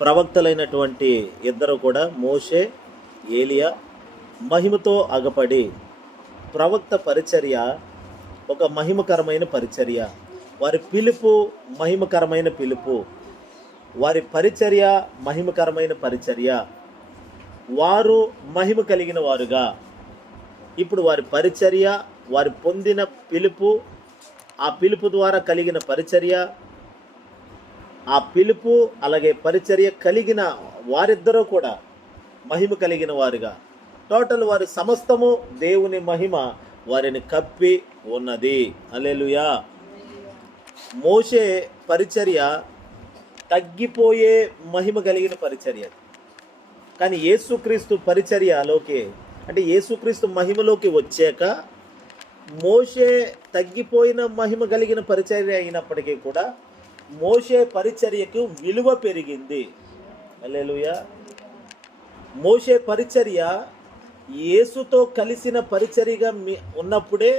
ప్రవక్తలైనటువంటి ఇద్దరు కూడా, మోషే, ఏలియా, మహిమతో అగపడి ప్రవక్త పరిచర్య ఒక మహిమకరమైన పరిచర్య, వారి పిలుపు మహిమకరమైన పిలుపు, వారి పరిచర్య మహిమకరమైన పరిచర్య, వారు మహిమ కలిగిన వారుగా. ఇప్పుడు వారి పరిచర్య, వారి పొందిన పిలుపు, ఆ పిలుపు ద్వారా కలిగిన పరిచర్య, ఆ పిలుపు అలాగే పరిచర్య కలిగిన వారిద్దరూ కూడా మహిమ కలిగిన వారుగా, టోటల్ వారి సమస్తము దేవుని మహిమ వారిని కప్పి ఉన్నది. హల్లెలూయా. మోషే పరిచర్య తగ్గిపోయే మహిమ కలిగిన పరిచర్య, కానీ యేసుక్రీస్తు పరిచర్యలోకి, అంటే యేసుక్రీస్తు మహిమలోకి వచ్చాక మోషే తగ్గిపోయిన మహిమ కలిగిన పరిచర్య అయినప్పటికీ కూడా మోషే పరిచర్యకు విలువ పెరిగింది. హల్లెలూయా. మోషే పరిచర్య యేసుతో కలిసిన పరిచర్యగా ఉన్నప్పుడే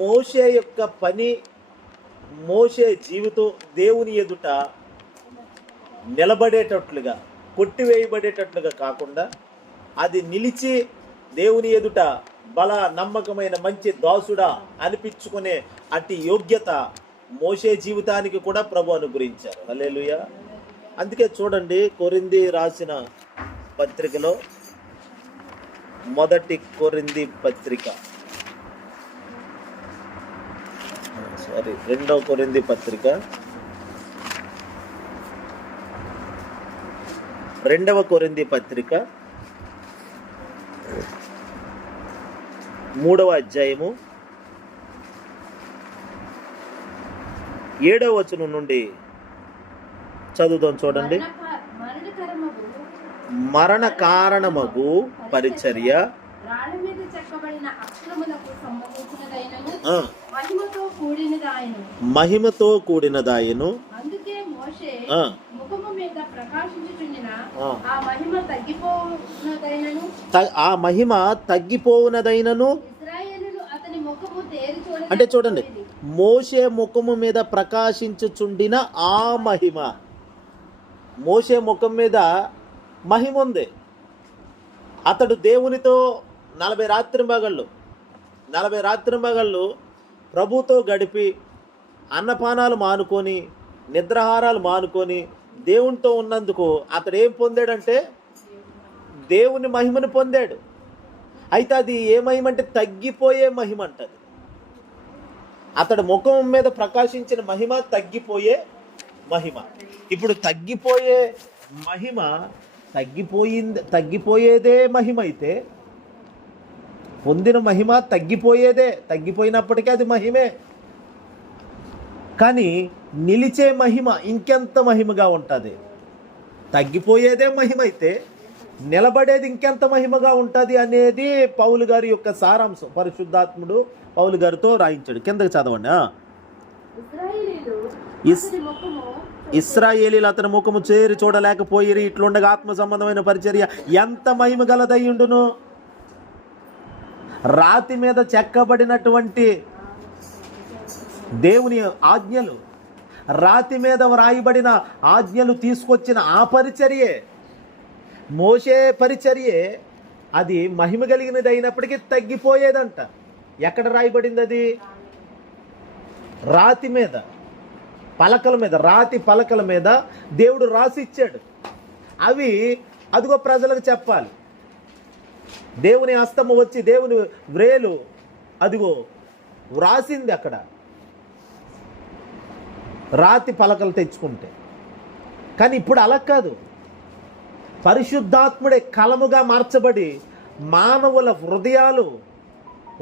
మోషే యొక్క పని, మోషే జీవితం దేవుని ఎదుట నిలబడేటట్లుగా, కొట్టివేయబడేటట్లుగా కాకుండా అది నిలిచి దేవుని ఎదుట బల నమ్మకమైన మంచి దాసుడా అనిపించుకునే అట్టి యోగ్యత మోషే జీవితానికి కూడా ప్రభు అనుగ్రహించారు. హల్లెలూయా. అందుకే చూడండి, కొరింథీ రాసిన పత్రికలో, మొదటి కొరింథీ పత్రిక, రెండవ కొరింథీ పత్రిక, రెండవ కొరింథీ పత్రిక 3వ అధ్యాయము 7వ వచనం నుండి చదువుదాం. చూడండి. మరణ కారణమగు పరిచర్య మహిమతో కూడినదాయను, ఆ మహిమ తగ్గిపోవునదైనను. అంటే చూడండి, మోషే ముఖము మీద ప్రకాశించుచుండిన ఆ మహిమ, మోషే ముఖం మీద మహిమ ఉంది. అతడు దేవునితో 40 రాత్రింబగళ్ళు ప్రభుతో గడిపి అన్నపానాలు మానుకొని నిద్రాహారాలు మానుకొని దేవునితో ఉన్నందుకు అతడు ఏం పొందాడంటే దేవుని మహిమను పొందాడు. అయితే అది ఏ మహిమ అంటే తగ్గిపోయే మహిమ అంటది. అతడు ముఖం మీద ప్రకాశించిన మహిమ తగ్గిపోయే మహిమ. ఇప్పుడు తగ్గిపోయే మహిమ తగ్గిపోయేదే మహిమ అయితే, పొందిన మహిమ తగ్గిపోయినప్పటికీ అది మహిమే. కానీ నిలిచే మహిమ ఇంకెంత మహిమగా ఉంటుంది. తగ్గిపోయేదే మహిమ అయితే నిలబడేది ఇంకెంత మహిమగా ఉంటుంది అనేది పౌలు గారి యొక్క సారాంశం. పరిశుద్ధాత్ముడు పౌలు గారితో రాయించాడు. కిందకి చదవండి. ఇశ్రాయేలీలు అతని ముఖము చేరి చూడలేకపోయిరి, ఇట్లుండగా ఆత్మ సంబంధమైన పరిచర్య ఎంత మహిమ గలదయ్యుండును. రాతి మీద చెక్కబడినటువంటి దేవుని ఆజ్ఞలు, రాతి మీద వ్రాయబడిన ఆజ్ఞలు తీసుకొచ్చిన ఆ పరిచర్యే, మోషే పరిచర్యే, అది మహిమ కలిగినది అయినప్పటికీ తగ్గిపోయేదంట. ఎక్కడ రాయబడింది అది? రాతి మీద, పలకల మీద, రాతి పలకల మీద దేవుడు రాసి ఇచ్చాడు. అవి అదిగో ప్రజలకు చెప్పాలి. దేవుని హస్తము వచ్చి దేవుని వ్రేలు అదిగో వ్రాసింది అక్కడ, రాతి పలకలు తెచ్చుకుంటే. కానీ ఇప్పుడు అలా కాదు. పరిశుద్ధాత్ముడే కలముగా మార్చబడి మానవుల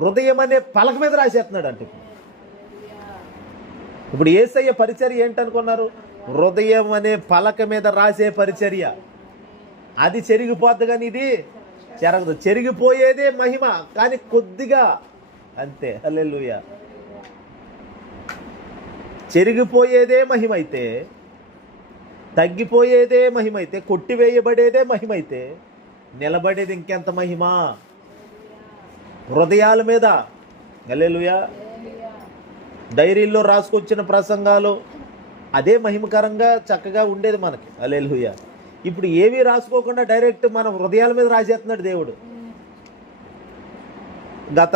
హృదయం అనే పలక మీద రాసేస్తున్నాడు. అంటే ఇప్పుడు యేసయ్య పరిచర్య ఏంటనుకున్నారు? హృదయం అనే పలక మీద రాసే పరిచర్య. అది చెరిగిపోద్ది, కానీ ఇది చెరగదు. చెరిగిపోయేదే మహిమ, కానీ కొద్దిగా అంతే. హల్లెలూయా. చెరిగిపోయేదే మహిమ అయితే, తగ్గిపోయేదే మహిమ అయితే, కొట్టివేయబడేదే మహిమ అయితే, నిలబడేది ఇంకెంత మహిమ? హృదయాల మీద. హల్లెలూయా. డైరీల్లో రాసుకొచ్చిన ప్రసంగాలు, అదే మహిమకరంగా చక్కగా ఉండేది మనకి. హల్లెలూయా. ఇప్పుడు ఏవి రాసుకోకుండా డైరెక్ట్ మన హృదయాల మీద రాసేస్తున్నాడు దేవుడు. గత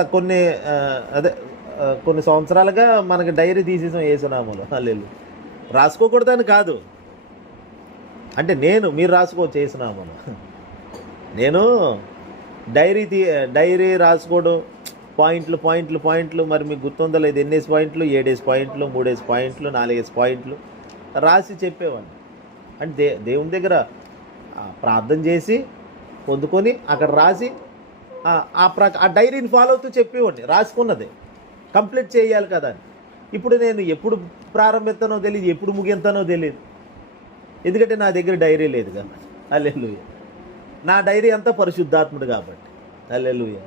కొన్ని సంవత్సరాలుగా మనకి డైరీ తీసేసాం యేసునామములో. హల్లెలూయా. రాసుకోకూడదని కాదు, అంటే మీరు రాసుకోవచ్చు యేసునామములో. నేను డైరీ రాసుకోవడం, పాయింట్లు మరి మీకు గుర్తుందో లేదు, 8 పాయింట్లు, 7 పాయింట్లు, 3 పాయింట్లు, 4 పాయింట్లు రాసి చెప్పేవాడిని. అంటే దేవుని దగ్గర ప్రార్థన చేసి పొందుకొని అక్కడ రాసి ఆ డైరీని ఫాలో అవుతూ చెప్పేవాడిని. రాసుకున్నది కంప్లీట్ చేయాలి కదా అని. ఇప్పుడు నేను ఎప్పుడు ప్రారంభిస్తానో తెలియదు, ఎప్పుడు ముగింతానో తెలియదు, ఎందుకంటే నా దగ్గర డైరీ లేదు కదా. హల్లెలూయా. నా డైరీ అంతా పరిశుద్ధాత్ముడు కాబట్టి. హల్లెలూయా.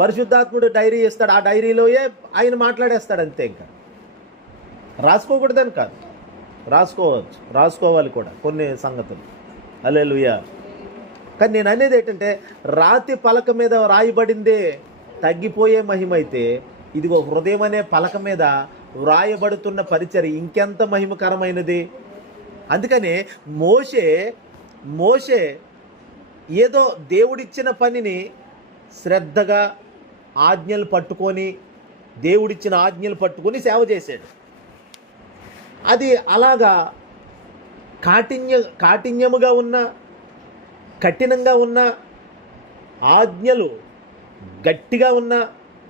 పరిశుద్ధాత్ముడు డైరీ ఇస్తాడు, ఆ డైరీలోయే ఆయన మాట్లాడేస్తాడు అంతే. ఇంకా రాసుకోకూడదని కాదు, రాసుకోవచ్చు, రాసుకోవాలి కూడా కొన్ని సంగతులు. హల్లెలూయా. కానీ నేను అనేది ఏంటంటే, రాతి పలక మీద రాయబడిందే తగ్గిపోయే మహిమ అయితే, ఇదిగో హృదయం అనే పలక మీద వ్రాయబడుతున్న పరిచర్య ఇంకెంత మహిమకరమైనది. అందుకనే మోషే ఏదో దేవుడిచ్చిన పనిని శ్రద్ధగా దేవుడిచ్చిన ఆజ్ఞలు పట్టుకొని సేవ చేశాడు. అది అలాగా కాఠిన్యముగా ఉన్న, కఠినంగా ఉన్న, ఆజ్ఞలు గట్టిగా ఉన్న.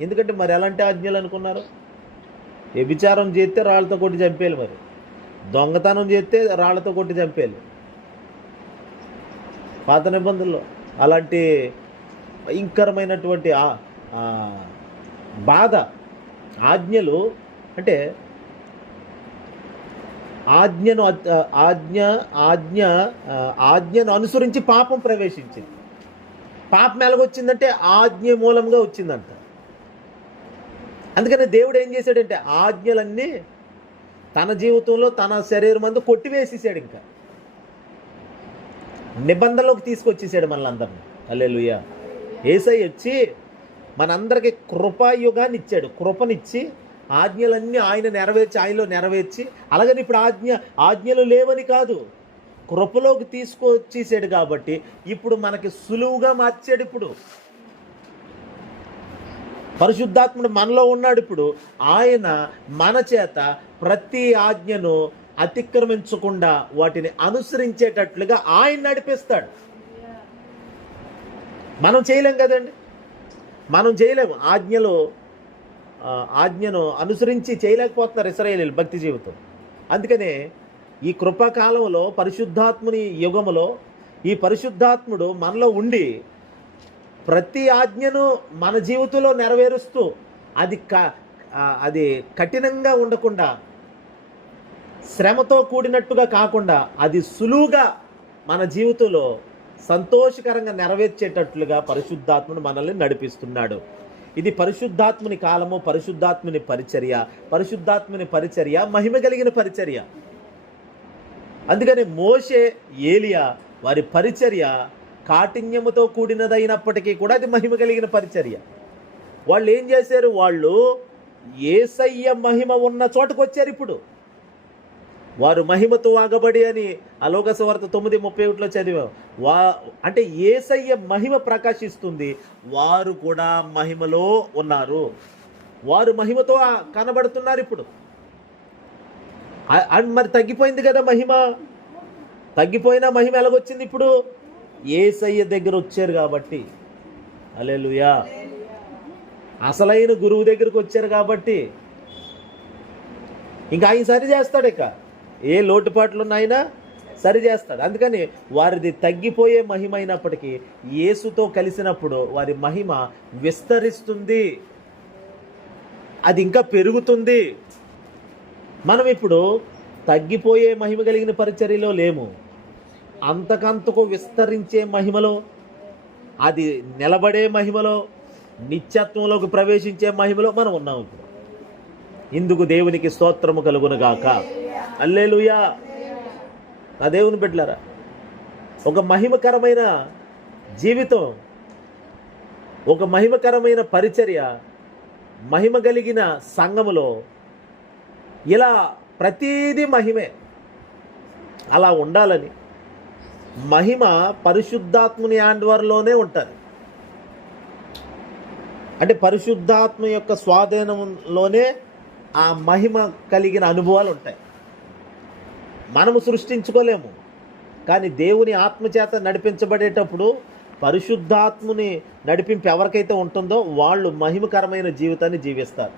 ఎందుకంటే మరి ఎలాంటి ఆజ్ఞలు అనుకున్నారు? వ్యభిచారం చేస్తే రాళ్ళతో కొట్టి చంపేయాలి, మరి దొంగతనం చేస్తే రాళ్ళతో కొట్టి చంపేయాలి. పాత నిబంధనలో అలాంటి భయంకరమైనటువంటి బాధ, ఆజ్ఞలు. అంటే ఆజ్ఞను అనుసరించి పాపం ప్రవేశించింది. పాపం ఎలాగొచ్చిందంటే ఆజ్ఞ మూలంగా వచ్చిందంట. అందుకని దేవుడు ఏం చేశాడంటే ఆజ్ఞలన్నీ తన జీవితంలో తన శరీరం అందు కొట్టివేసేసాడు. ఇంకా నిబంధనలోకి తీసుకొచ్చేసాడు మనల్ని. హల్లెలూయా. యేసయ్య వచ్చి మనందరికీ కృపాయుగాన్ని ఇచ్చాడు. కృపనిచ్చి ఆజ్ఞలన్నీ ఆయనలో నెరవేర్చి, అలాగని ఇప్పుడు ఆజ్ఞలు లేవని కాదు, కృపలోకి తీసుకొచ్చేసాడు. కాబట్టి ఇప్పుడు మనకి సులువుగా మార్చాడు. ఇప్పుడు పరిశుద్ధాత్ముడు మనలో ఉన్నాడు. ఇప్పుడు ఆయన మన చేత ప్రతి ఆజ్ఞను అతిక్రమించకుండా వాటిని అనుసరించేటట్లుగా ఆయన నడిపిస్తాడు. మనం చేయలేం కదండి, మనం చేయలేము. ఆజ్ఞను అనుసరించి చేయలేకపోతున్నారు ఇశ్రాయేలీయులు భక్తి జీవితం. అందుకనే ఈ కృపాకాలంలో, పరిశుద్ధాత్ముని యుగములో ఈ పరిశుద్ధాత్ముడు మనలో ఉండి ప్రతి ఆజ్ఞను మన జీవితంలో నెరవేరుస్తూ, అది కఠినంగా ఉండకుండా, శ్రమతో కూడినట్టుగా కాకుండా, అది సులువుగా మన జీవితంలో సంతోషకరంగా నెరవేర్చేటట్లుగా పరిశుద్ధాత్ముడు మనల్ని నడిపిస్తున్నాడు. ఇది పరిశుద్ధాత్ముని కాలము, పరిశుద్ధాత్ముని పరిచర్య మహిమ కలిగిన పరిచర్య. అందుకని మోషే, ఏలియా వారి పరిచర్య కాఠిన్యముతో కూడినదైనప్పటికీ కూడా అది మహిమ కలిగిన పరిచర్య. వాళ్ళు ఏం చేశారు? వాళ్ళు యేసయ్య మహిమ ఉన్న చోటకు వచ్చారు. ఇప్పుడు వారు మహిమతో ఆగబడి అని లోక సువార్త 9:31 చదివాం. అంటే యేసయ్య మహిమ ప్రకాశిస్తుంది, వారు కూడా మహిమలో ఉన్నారు, వారు మహిమతో కనబడుతున్నారు. ఇప్పుడు మరి తగ్గిపోయింది కదా మహిమ. తగ్గిపోయిన మహిమ ఎలాగొచ్చింది? ఇప్పుడు యేసయ్య దగ్గర వచ్చారు కాబట్టి. హల్లెలూయా. అసలైన గురువు దగ్గరకు వచ్చారు కాబట్టి ఇంకా ఆయన సరి చేస్తాడు. ఇక ఏ లోటుపాట్లున్నాయినా సరి చేస్తాడు. అందుకని వారిది తగ్గిపోయే మహిమ అయినప్పటికీ యేసుతో కలిసినప్పుడు వారి మహిమ విస్తరిస్తుంది, అది ఇంకా పెరుగుతుంది. మనం ఇప్పుడు తగ్గిపోయే మహిమ కలిగిన పరిచర్యలో లేము. అంతకంతకు విస్తరించే మహిమలో, అది నిలబడే మహిమలో, నిత్యత్వంలోకి ప్రవేశించే మహిమలో మనం ఉన్నాం ఇప్పుడు. ఇందుకు దేవునికి స్తోత్రము కలుగునుగాక. హల్లెలూయా. నా దేవుని బిడ్డలారా, ఒక మహిమకరమైన జీవితం, ఒక మహిమకరమైన పరిచర్య, మహిమ కలిగిన సంఘములో ఇలా ప్రతీది మహిమే. అలా ఉండాలని. మహిమ పరిశుద్ధాత్ముని ఆండ్వర్లోనే ఉంటుంది. అంటే పరిశుద్ధాత్మ యొక్క స్వాధీనంలోనే ఆ మహిమ కలిగిన అనుభవాలు ఉంటాయి. మనము సృష్టించుకోలేము, కానీ దేవుని ఆత్మచేత నడిపించబడేటప్పుడు పరిశుద్ధాత్ముని నడిపింపు ఎవరికైతే ఉంటుందో వాళ్ళు మహిమకరమైన జీవితాన్ని జీవిస్తారు.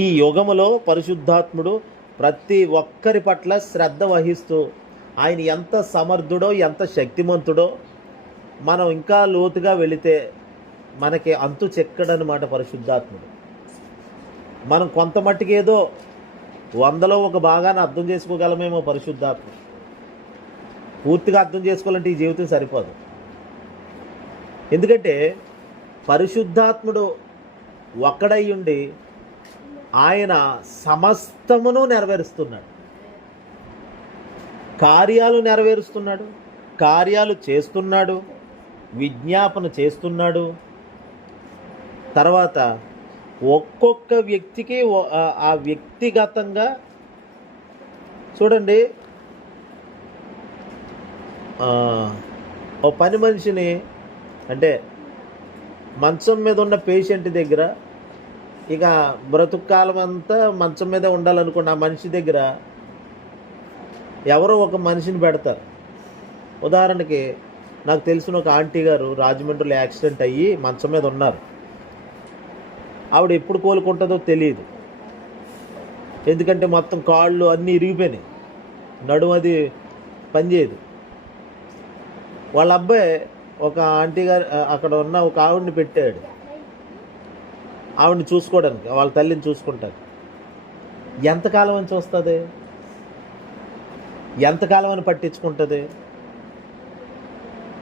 ఈ యుగములో పరిశుద్ధాత్ముడు ప్రతి ఒక్కరి పట్ల శ్రద్ధ వహిస్తూ, ఆయన ఎంత సమర్థుడో ఎంత శక్తిమంతుడో మనం ఇంకా లోతుగా వెళితే మనకి అంతు చెక్కడనమాట పరిశుద్ధాత్ముడు. మనం కొంత మట్టుకు ఏదో 100లో ఒక భాగాన్ని అర్థం చేసుకోగలమేమో పరిశుద్ధాత్మ. పూర్తిగా అర్థం చేసుకోవాలంటే ఈ జీవితం సరిపోదు. ఎందుకంటే పరిశుద్ధాత్ముడు ఒక్కడై ఉండి ఆయన సమస్తమును నెరవేరుస్తున్నాడు. కార్యాలు నెరవేరుస్తున్నాడు, కార్యాలు చేస్తున్నాడు, విజ్ఞాపన చేస్తున్నాడు. తర్వాత ఒక్కొక్క వ్యక్తికి ఆ వ్యక్తిగతంగా చూడండి, ఓ పని మనిషిని, అంటే మంచం మీద ఉన్న పేషెంట్ దగ్గర ఇక బ్రతుకు కాలం అంతా మంచం మీదే ఉండాలనుకోండి, ఆ మనిషి దగ్గర ఎవరో ఒక మనిషిని పెడతారు. ఉదాహరణకి నాకు తెలిసిన ఒక ఆంటీ గారు రాజమండ్రిలో యాక్సిడెంట్ అయ్యి మంచం మీద ఉన్నారు. ఆవిడ ఎప్పుడు కోలుకుంటుందో తెలియదు. ఎందుకంటే మొత్తం కాళ్ళు అన్నీ ఇరిగిపోయినాయి, నడుము అది పనిచేయదు. వాళ్ళ అబ్బాయి ఒక ఆంటీ గారు అక్కడ ఉన్న ఒక ఆవిడని పెట్టాడు, ఆవిడని చూసుకోవడానికి, వాళ్ళ తల్లిని చూసుకుంటారు. ఎంతకాలం అని చూస్తుంది, ఎంతకాలం అని పట్టించుకుంటుంది?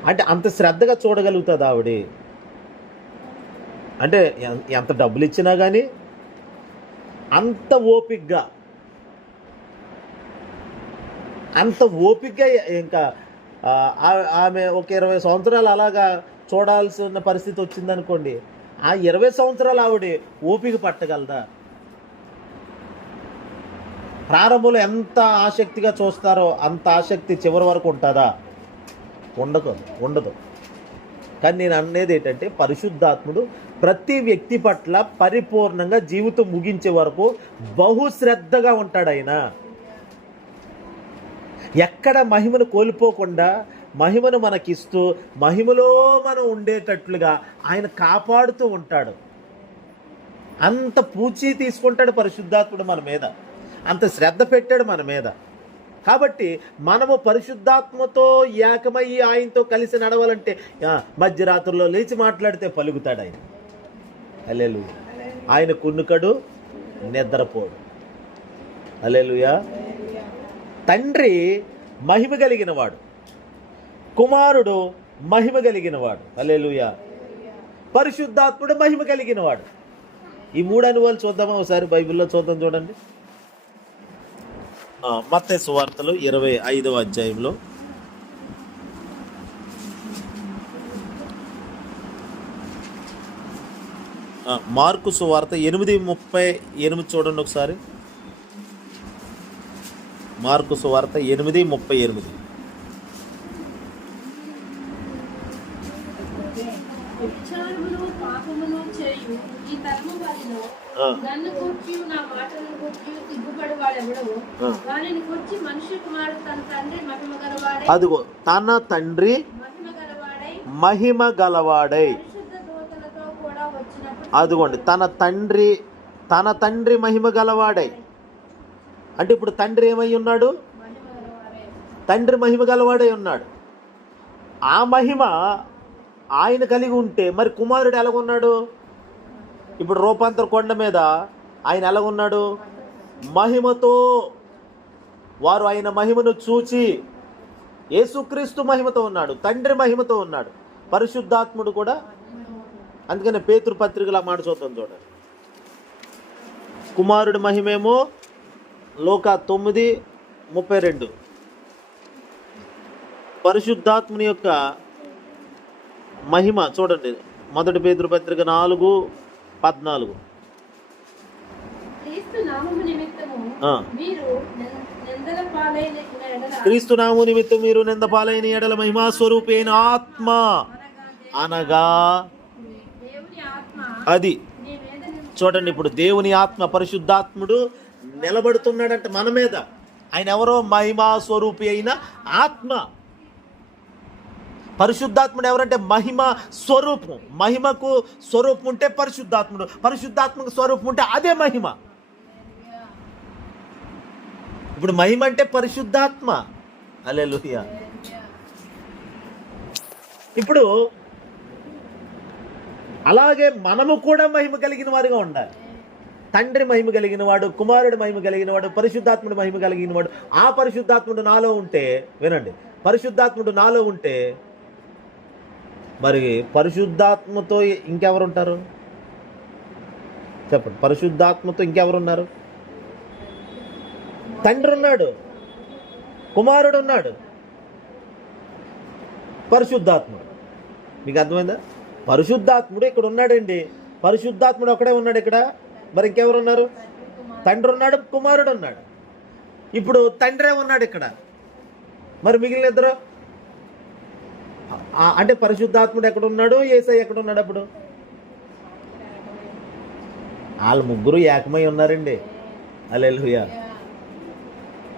అంటే అంత శ్రద్ధగా చూడగలుగుతుంది ఆవిడ. అంటే ఎంత డబ్బులు ఇచ్చినా కానీ అంత ఓపికగా ఇంకా ఆమె ఒక 20 సంవత్సరాలు అలాగా చూడాల్సిన పరిస్థితి వచ్చిందనుకోండి, ఆ 20 సంవత్సరాలు ఆవిడ ఓపిక పట్టగలదా? ప్రారంభంలో ఎంత ఆసక్తిగా చూస్తారో అంత ఆసక్తి చివరి వరకు ఉంటుందా? ఉండదు. కానీ నేను అనేది ఏంటంటే పరిశుద్ధాత్ముడు ప్రతి వ్యక్తి పట్ల పరిపూర్ణంగా జీవితం ముగించే వరకు బహుశ్రద్ధగా ఉంటాడు. ఆయన ఎక్కడ మహిమను కోల్పోకుండా మహిమను మనకిస్తూ మహిమలో మనం ఉండేటట్లుగా ఆయన కాపాడుతూ ఉంటాడు. అంత పూచి తీసుకుంటాడు పరిశుద్ధాత్ముడు మన మీద, అంత శ్రద్ధ పెట్టాడు మన మీద. కాబట్టి మనము పరిశుద్ధాత్మతో ఏకమయ్యి ఆయనతో కలిసి నడవాలంటే మధ్యరాత్రుల్లో లేచి మాట్లాడితే పలుకుతాడు ఆయన. హల్లెలూయా. ఆయన కున్నుకడు, నిద్రపోడు. హల్లెలూయా. తండ్రి మహిమ కలిగిన వాడు, కుమారుడు మహిమ కలిగిన వాడు. హల్లెలూయా. పరిశుద్ధాత్ముడు మహిమ కలిగిన వాడు. ఈ 3 అనుభవాలు చూద్దామా ఒకసారి బైబిల్లో చూద్దాం. చూడండి, మత్తయి సువార్తలు 25వ అధ్యాయంలో మార్కు సువార్త 8:38 చూడండి ఒకసారి. మార్కు సువార్త 8:38. అదిగో తన తండ్రి మహిమ గలవాడై, అదిగోండి తన తండ్రి మహిమ గలవాడై. అంటే ఇప్పుడు తండ్రి ఏమై ఉన్నాడు? తండ్రి మహిమ గలవాడై ఉన్నాడు. ఆ మహిమ ఆయన కలిగి ఉంటే మరి కుమారుడు ఎలాగున్నాడు? ఇప్పుడు రూపాంతర కొండ మీద ఆయన ఎలాగున్నాడు? మహిమతో. వారు ఆయన మహిమను చూచి, యేసుక్రీస్తు మహిమతో ఉన్నాడు, తండ్రి మహిమతో ఉన్నాడు, పరిశుద్ధాత్ముడు కూడా. అందుకనే పేతురు పత్రికల మాట చూద్దాం. చూడండి, కుమారుడి మహిమేమో లోకా 9:32, పరిశుద్ధాత్ముని యొక్క మహిమ చూడండి 1 పేతురు పత్రిక 4:14. నిందల పాలైన ఎడల క్రీస్తు నామము నిమిత్తం మీరు నింద పాలైన ఎడల మహిమా స్వరూపైన ఆత్మ అనగా దేవుని ఆత్మ అది నీ మీద చూడండి. ఇప్పుడు దేవుని ఆత్మ పరిశుద్ధాత్ముడు నిలబడుతున్నాడంట మన మీద. ఆయన ఎవరో మహిమా స్వరూపి అయిన ఆత్మ. పరిశుద్ధాత్ముడు ఎవరంటే మహిమ స్వరూపం. మహిమకు స్వరూపం ఉంటే పరిశుద్ధాత్ముడు, పరిశుద్ధాత్మకు స్వరూపం ఉంటే అదే మహిమ. ఇప్పుడు మహిమ అంటే పరిశుద్ధాత్మ. హల్లెలూయా. ఇప్పుడు అలాగే మనము కూడా మహిమ కలిగిన వారిగా ఉండాలి. తండ్రి మహిమ కలిగిన వాడు, కుమారుడు మహిమ కలిగిన వాడు, పరిశుద్ధాత్ముడు మహిమ కలిగిన వాడు. ఆ పరిశుద్ధాత్ముడు నాలో ఉంటే, వినండి, పరిశుద్ధాత్ముడు నాలో ఉంటే మరి పరిశుద్ధాత్మతో ఇంకెవరు ఉంటారు చెప్పండి? పరిశుద్ధాత్మతో ఇంకెవరున్నారు? తండ్రి ఉన్నాడు, కుమారుడు ఉన్నాడు, పరిశుద్ధాత్ముడు. మీకు అర్థమైందా? పరిశుద్ధాత్ముడు ఇక్కడ ఉన్నాడండి. పరిశుద్ధాత్ముడు ఒకడే ఉన్నాడు ఇక్కడ. మరి ఇంకెవరు ఉన్నారు? తండ్రి ఉన్నాడు, కుమారుడు ఉన్నాడు. ఇప్పుడు తండ్రే ఉన్నాడు ఇక్కడ. మరి మిగిలిన ఇద్దరు అంటే పరిశుద్ధాత్ముడు ఎక్కడ ఉన్నాడు, యేసయ్య ఎక్కడ ఉన్నాడు? అప్పుడు వాళ్ళు ముగ్గురు ఏకమై ఉన్నారండి. హల్లెలూయా.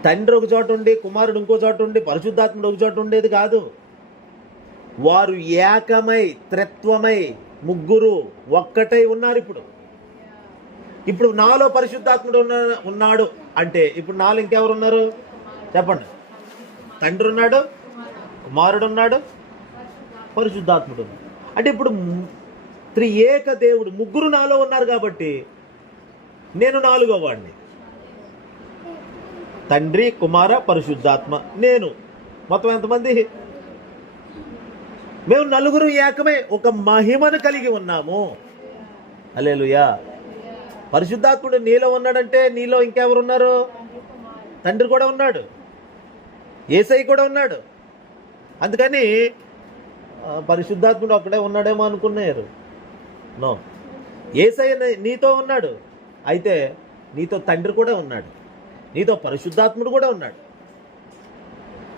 తండ్రి ఒక చోట ఉండి, కుమారుడు ఇంకో చోట ఉండి, పరిశుద్ధాత్ముడు ఒక చోట ఉండేది కాదు. వారు ఏకమై, త్రిత్వమై, ముగ్గురు ఒక్కటై ఉన్నారు. ఇప్పుడు నాలో పరిశుద్ధాత్ముడు ఉన్నాడు అంటే ఇప్పుడు నాలో ఇంకెవరు ఉన్నారు చెప్పండి? తండ్రి ఉన్నాడు, కుమారుడు ఉన్నాడు, పరిశుద్ధాత్ముడు ఉన్నాడు. అంటే ఇప్పుడు త్రియేక దేవుడు ముగ్గురు నాలో ఉన్నారు కాబట్టి నేను నాలుగో వాడిని. తండ్రి, కుమార, పరిశుద్ధాత్మ, నేను. మొత్తం ఎంతమంది? మేము నలుగురు ఏకమై ఒక మహిమను కలిగి ఉన్నాము. హల్లెలూయా. పరిశుద్ధాత్ముడు నీలో ఉన్నాడంటే నీలో ఇంకెవరు ఉన్నారు? తండ్రి కూడా ఉన్నాడు, యేసయ్య కూడా ఉన్నాడు. అందుకని పరిశుద్ధాత్ముడు ఒక్కడే ఉన్నాడేమో అనుకున్నారు. నో, యేసయ్య నీతో ఉన్నాడు. అయితే నీతో తండ్రి కూడా ఉన్నాడు, నీతో పరిశుద్ధాత్ముడు కూడా ఉన్నాడు.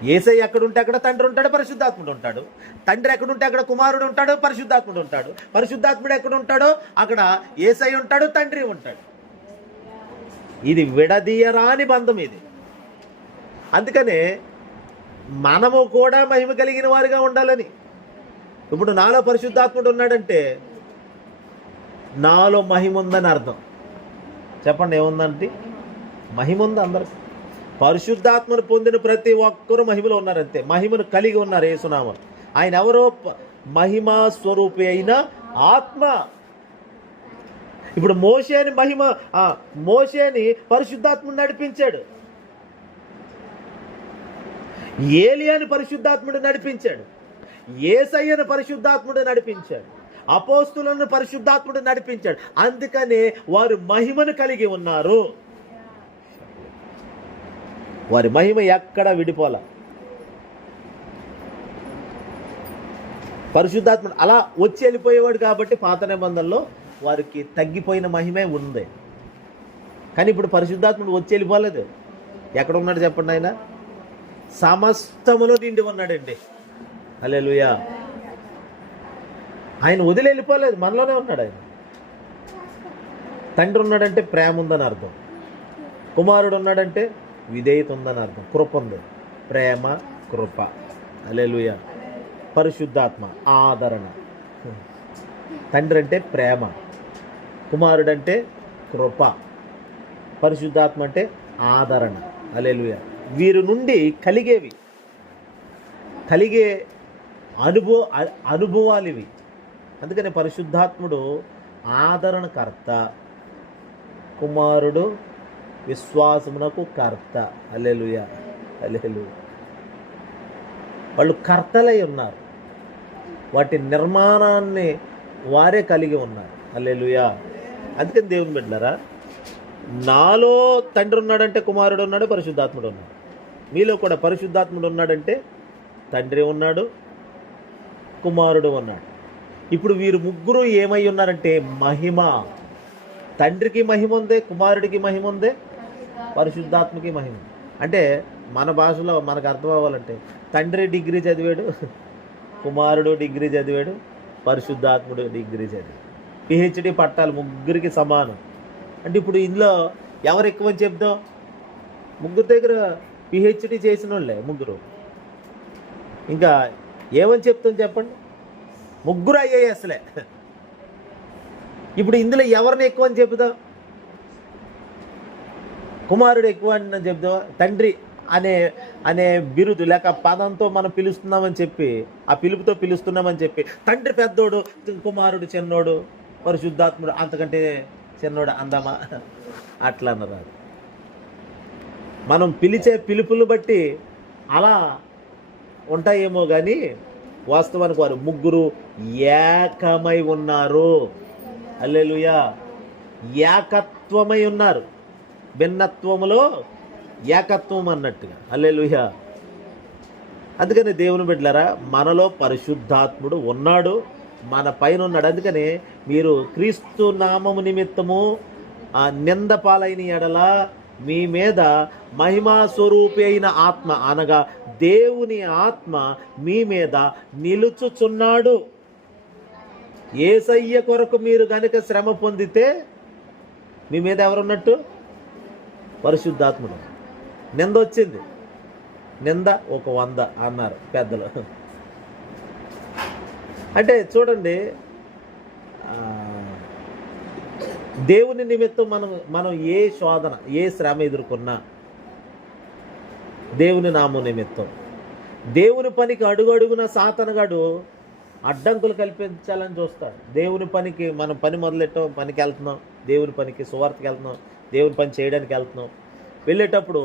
యేసయ్య ఎక్కడుంటే అక్కడ తండ్రి ఉంటాడు, పరిశుద్ధాత్ముడు ఉంటాడు. తండ్రి ఎక్కడుంటే అక్కడ కుమారుడు ఉంటాడు, పరిశుద్ధాత్ముడు ఉంటాడు. పరిశుద్ధాత్ముడు ఎక్కడ ఉంటాడో అక్కడ యేసయ్య ఉంటాడు, తండ్రి ఉంటాడు. ఇది విడదీయరాని బంధం ఇది. అందుకనే మనము కూడా మహిమ కలిగిన వారిగా ఉండాలని. ఇప్పుడు నాలో పరిశుద్ధాత్ముడు ఉన్నాడంటే నాలో మహిమ ఉందని అర్థం. చెప్పండి, ఏముందంటే మహిమ ఉంది అందరికి. పరిశుద్ధాత్మను పొందిన ప్రతి ఒక్కరూ మహిమలో ఉన్నారంతే. మహిమను కలిగి ఉన్నారు యేసునామం. ఆయన ఎవరో? మహిమా స్వరూపి అయిన ఆత్మ. ఇప్పుడు మోషేని పరిశుద్ధాత్ముడు నడిపించాడు, ఏలియాని పరిశుద్ధాత్ముడు నడిపించాడు, యేసయ్యను పరిశుద్ధాత్ముడు నడిపించాడు, అపోస్తులను పరిశుద్ధాత్ముడు నడిపించాడు. అందుకనే వారు మహిమను కలిగి ఉన్నారు. వారి మహిమ ఎక్కడ విడిపోల. పరిశుద్ధాత్ముడు అలా వచ్చి వెళ్ళిపోయేవాడు కాబట్టి పాత నిబంధనలో వారికి తగ్గిపోయిన మహిమే ఉంది. కానీ ఇప్పుడు పరిశుద్ధాత్ముడు వచ్చి వెళ్ళిపోలేదు. ఎక్కడ ఉన్నాడు చెప్పండి? ఆయన సమస్తములో నిండి ఉన్నాడండి. హల్లెలూయా. ఆయన వదిలి వెళ్ళిపోలేదు, మనలోనే ఉన్నాడు. ఆయన తండ్రి ఉన్నాడంటే ప్రేమ ఉందని అర్థం. కుమారుడు ఉన్నాడంటే విధేయత ఉందని అర్థం. కృప ఉంది, ప్రేమ, కృప. హల్లెలూయా. పరిశుద్ధాత్మ ఆదరణ. తండ్రి అంటే ప్రేమ, కుమారుడు అంటే కృప, పరిశుద్ధాత్మ అంటే ఆదరణ. హల్లెలూయా. వీరి నుండి కలిగే అనుభవాలు ఇవి. అందుకని పరిశుద్ధాత్ముడు ఆదరణకర్త, కుమారుడు విశ్వాసమునకు కర్త. హల్లెలూయా. హల్లెలూయా. వాళ్ళు కర్తలై ఉన్నారు, వాటి నిర్మాణాన్ని వారే కలిగి ఉన్నారు. హల్లెలూయా. అందుకని దేవుని బిడ్డలారా, నాలో తండ్రి ఉన్నాడంటే కుమారుడు ఉన్నాడు, పరిశుద్ధాత్ముడు ఉన్నాడు. మీలో కూడా పరిశుద్ధాత్ముడు ఉన్నాడంటే తండ్రి ఉన్నాడు, కుమారుడు ఉన్నాడు. ఇప్పుడు వీరు ముగ్గురు ఏమై ఉన్నారంటే మహిమ. తండ్రికి మహిమ ఉంది, కుమారుడికి మహిమ ఉంది, పరిశుద్ధాత్మకి మహిమ. అంటే మన భాషలో మనకు అర్థం అవ్వాలంటే తండ్రి డిగ్రీ చదివాడు, కుమారుడు డిగ్రీ చదివాడు, పరిశుద్ధాత్ముడు డిగ్రీ చదివాడు. పిహెచ్డి పట్టాలు ముగ్గురికి సమానం. అంటే ఇప్పుడు ఇందులో ఎవరు ఎక్కువ అని చెప్దాం? ముగ్గురు దగ్గర పిహెచ్డి చేసిన వాళ్ళే ముగ్గురు. ఇంకా ఏమని చెప్తాం చెప్పండి? ముగ్గురు ఐఏఎస్లే. ఇప్పుడు ఇందులో ఎవరిని ఎక్కువ అని చెప్దాం? కుమారుడు ఎక్కువ అని చెప్దాం. తండ్రి అనే అనే బిరుదు లేక పదంతో మనం పిలుస్తున్నామని చెప్పి, ఆ పిలుపుతో పిలుస్తున్నామని చెప్పి తండ్రి పెద్దోడు, కుమారుడు చిన్నోడు, పరిశుద్ధాత్ముడు అంతకంటే చిన్నోడు అందామా? అట్లా అన్నరాదు. మనం పిలిచే పిలుపులు బట్టి అలా ఉంటాయేమో కానీ వాస్తవానికి వారు ముగ్గురు ఏకమై ఉన్నారు. హల్లెలూయా. ఏకత్వమై ఉన్నారు. భిన్నత్వములో ఏకత్వం అన్నట్టుగా. హల్లెలూయా. అందుకని దేవుని బిడ్డలారా, మనలో పరిశుద్ధాత్ముడు ఉన్నాడు, మన పైన ఉన్నాడు. అందుకని మీరు క్రీస్తు నామము నిమిత్తము నింద పాలైన ఎడల మీ మీద మహిమా స్వరూపి అయిన ఆత్మ అనగా దేవుని ఆత్మ మీ మీద నిలుచుచున్నాడు. యేసయ్య కొరకు మీరు గనుక శ్రమ పొందితే మీ మీద ఎవరున్నట్టు? పరిశుద్ధాత్ముడు. నింద వచ్చింది, నింద ఒక 100 అన్నారు పెద్దలు. అంటే చూడండి, దేవుని నిమిత్తం మనం ఏ శోధన, ఏ శ్రమ ఎదుర్కొన్నా దేవుని నామం నిమిత్తం, దేవుని పనికి అడుగు అడుగున సాతనగాడు అడ్డంకులు కల్పించాలని చూస్తాడు. దేవుని పనికి మనం పని మొదలెట్టాం, పనికి వెళ్తున్నాం, దేవుని పనికి సువార్తకి వెళ్తున్నాం, దేవుని పని చేయడానికి వెళ్తున్నాం. వెళ్ళేటప్పుడు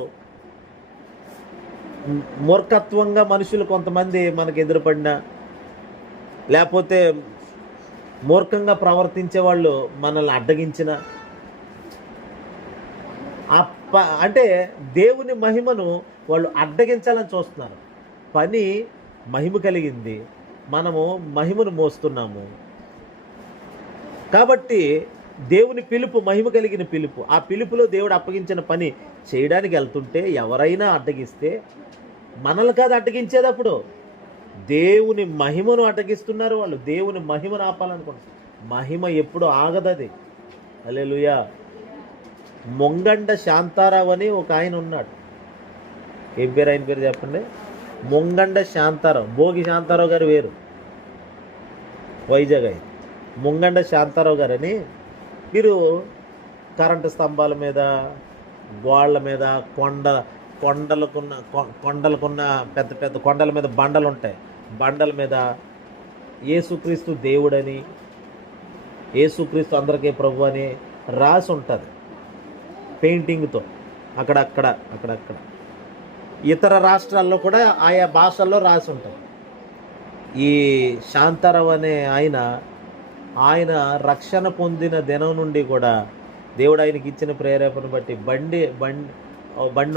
మూర్ఖత్వంగా మనుషులు కొంతమంది మనకు ఎదురుపడినా, లేకపోతే మూర్ఖంగా ప్రవర్తించే వాళ్ళు మనల్ని అడ్డగించిన, అంటే దేవుని మహిమను వాళ్ళు అడ్డగించాలని చూస్తున్నారు. పని మహిమ కలిగింది, మనము మహిమను మోస్తున్నాము. కాబట్టి దేవుని పిలుపు మహిమ కలిగిన పిలుపు. ఆ పిలుపులో దేవుడు అప్పగించిన పని చేయడానికి వెళ్తుంటే ఎవరైనా అడ్డగిస్తే మనల్ని కాదు అడ్డగించేది, అప్పుడు దేవుని మహిమను అడ్డగిస్తున్నారు వాళ్ళు. దేవుని మహిమను ఆపాలనుకుంటున్నారు. మహిమ ఎప్పుడు ఆగదది. హల్లెలూయా. మొంగండ శాంతారావు అని ఒక ఆయన ఉన్నాడు. ఏం పేరు ఆయన పేరు చెప్పండి? మొంగండ శాంతారావు. భోగి శాంతారావు గారు వేరు, వైజాగ్ ఆయన. మొంగండ శాంతారావు గారని మీరు కరెంటు స్తంభాల మీద, గోళ్ళ మీద, కొండలకున్న పెద్ద పెద్ద కొండల మీద బండలు ఉంటాయి. బండల మీద యేసుక్రీస్తు దేవుడని, యేసుక్రీస్తు అందరికీ ప్రభు అని రాసి ఉంటుంది పెయింటింగ్తో. అక్కడక్కడ ఇతర రాష్ట్రాల్లో కూడా ఆయా భాషల్లో రాసి ఉంటుంది. ఈ శాంతారావు అనే ఆయన రక్షణ పొందిన దినం నుండి కూడా దేవుడు ఆయనకి ఇచ్చిన ప్రేరేపణ బట్టి బండి